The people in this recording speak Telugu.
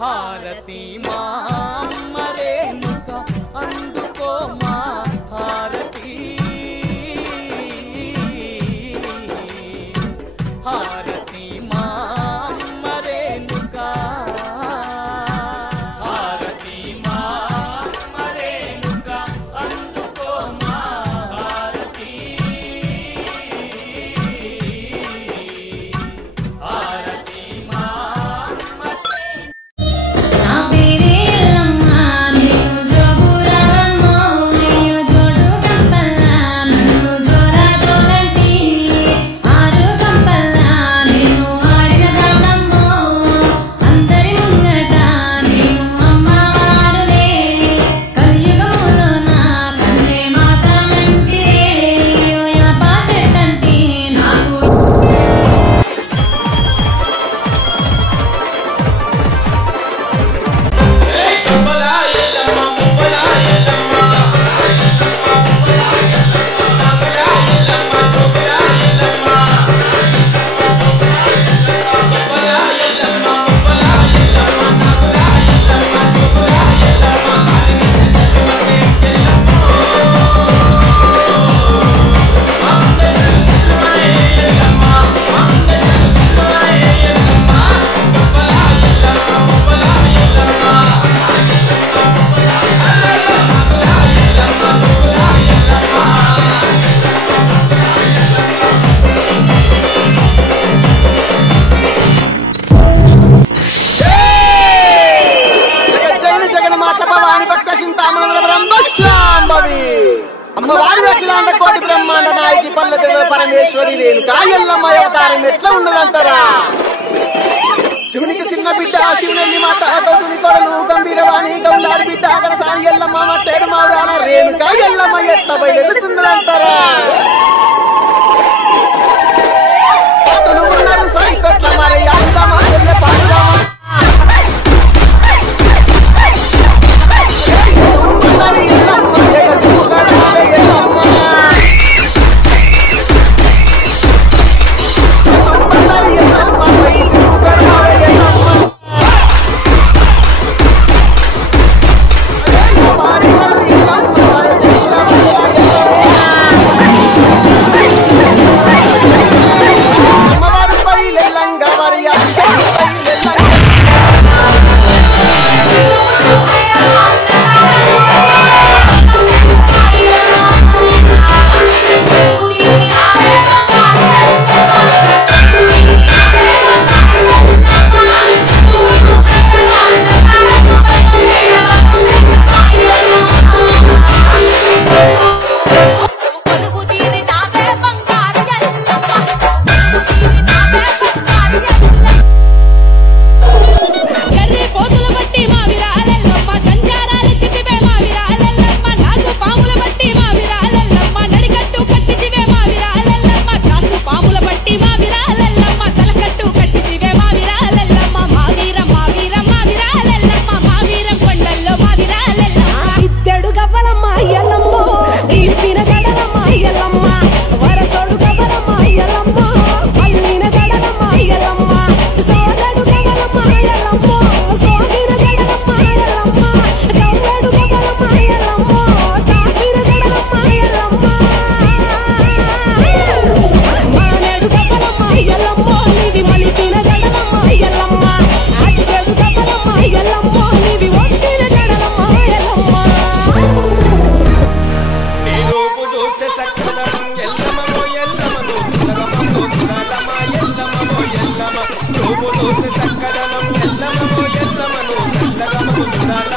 హారతి మా అమ్మ రేణుక అందుకో మా హారతి హారతి మా అమ్మ రేణుక హారతి మా అమ్మ రేణుక అందుకో మా హారతి హారతి మా కోటి బ్రహ్మాండ నాయకి పల్లె పరమేశ్వరి రేణుకా ఎల్లమ్మ అవతారం ఎట్లా ఉన్నదంటారా? శివునికి చిన్న బిడ్డ శివుని మాత కౌతుని కొడలు గంభీరవాణి గౌలారి బిడ్డ అక్కడ సాయి ఎల్లమ్మ మట్టేడు మావరాన రేణుకా ఎల్లమ్మ ఎట్లా బయలుతుందంటారా? ఉన్నారు సాయి కొట్ల మరి అందమా చెల్లె పాడదామా ఎల్లమో ఎల్లమను ఎల్లమను